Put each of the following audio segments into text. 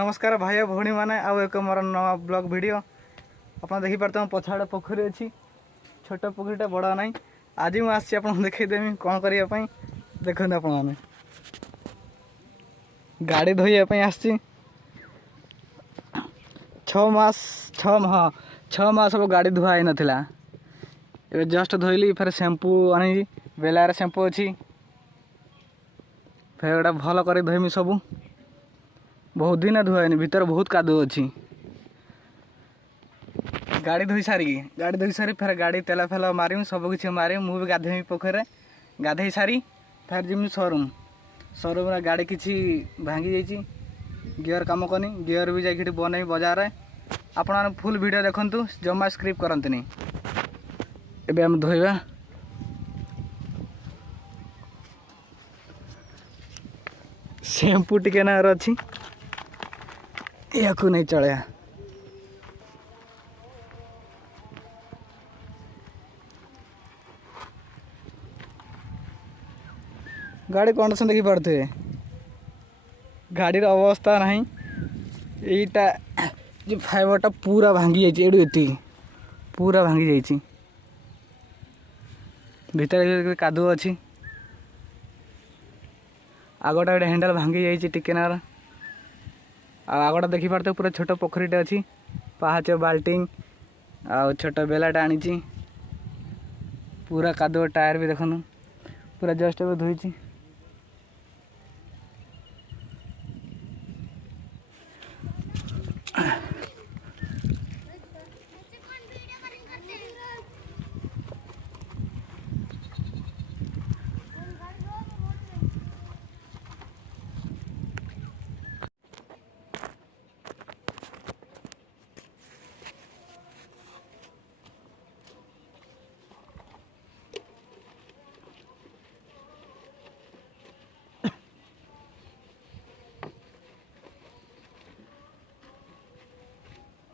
नमस्कार भाई भौणी मैंने आउ एक मोर नवा ब्लॉग वीडियो आप देखिपे पछाड़ पोखरी अच्छी छोट पोखरीटा बड़ा ना आज मुझे आप देखदेमी कौन करने देखते आप गाड़ी धोईवाई आसी 6 मास सब गाड़ी धुआ ही नाला ए जस्ट धोइली फिर शैम्पू आनी बेलार शैम्पू अच्छी फिर गोटा भल कर धोईमी सब बहुत दिन धुआनी भीतर बहुत कादू अच्छी गाड़ी धोई सारी फिर गाड़ी तेल फेल मारिम सब किसी मारिम मुझे गाधेमी पोखर गाधे सारी फिर जिमी शोरूम गाड़ी किसी भांगी जाइए गियर काम करनी गियर भी जाकि बनई बजार आपण फुल वीडियो देखु जमा स्क्रिप्ट करंतनी एबे हम धोइबा शैम्पू टिके ना अच्छी या नहीं चले गाड़ी कंडीशन देखी पारे गाड़ी अवस्था ना यहीटा जो फाइबरटा पूरा भांगी जाइए पूरा भांगी जाइए भीतर कादू अच्छी आगटा गोटे हैंडल भांगी जाइए टिकेनार आगटा देखी पारे पूरा छोट पोखरीटे अच्छी पाहाच बाल्टिंग आ छोट बेलाटा आनी पूरा कादू टायर भी देखनु पूरा जस्ट धोई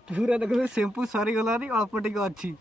पूरा देखो शैम्पू सरी गलानी अल्प टिके अच्छी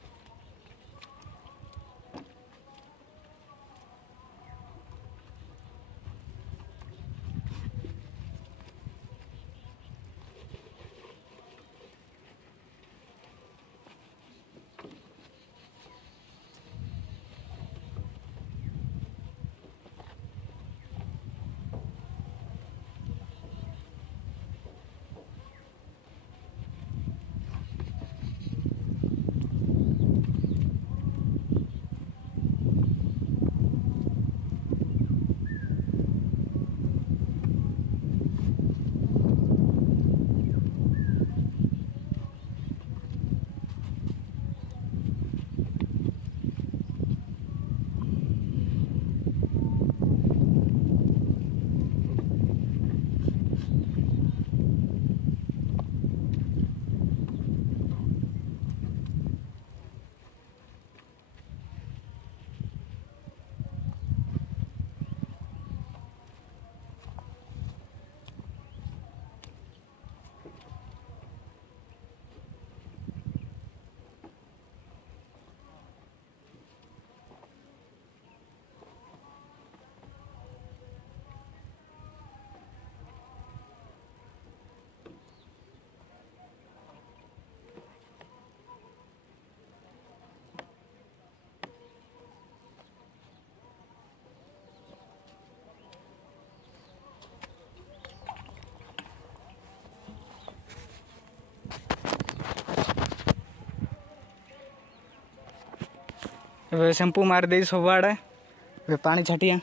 शैम्पू मार दे सब आड़े पानी छाटिया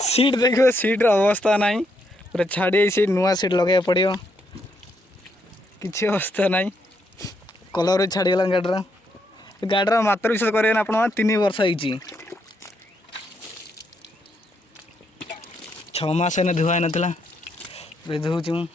सीट देखो सीट अवस्था ना पूरा छाड़ी सीट नुआ सीट लगे पड़ो किसी अवस्था ना कलर छाड़गला गाड़ीर मात्र विश्वास करें आप 3 वर्ष हो 6 ମାସ ଏନେ ଧୁଆ ହେଇନଥିଲା, ଏବେ ଧୋଉଛି ମୁଁ।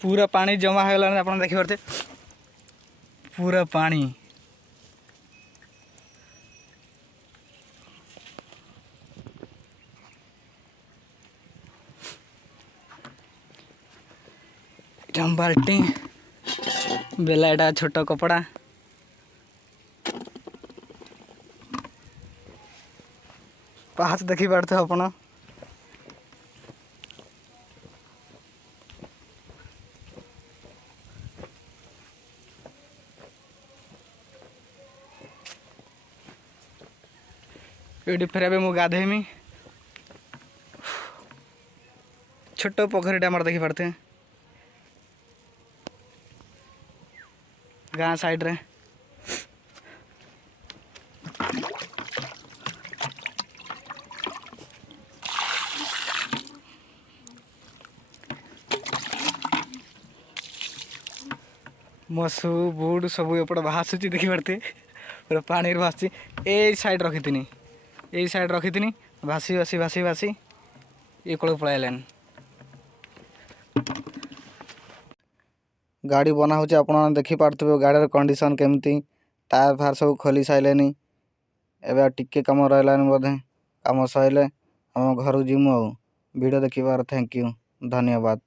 पूरा पानी जमा होगा आप देखिए, पूरा पानी बाल्टी बेला एटा छोट कपड़ा पाँच देखी पारते अपन ये फेर मु गाधेमी छोट पोखरी आम देखी पारते गाँ साइड रे मसु बुड़ सब एपटे भासुची देखी पारते पूरा पानी भासी ए साइड रखी थी यही साइड रखी थी भासी भासी भासी भासी ये कल पलायलान गाड़ी बना हो देखी पार्थे गाड़ी कंडीशन केमती टायर फायर सब खोली सारे एवं टिके कम रहा बोधे कम सैले आम घर जीमु वीडियो देखिबार थैंक यू धन्यवाद।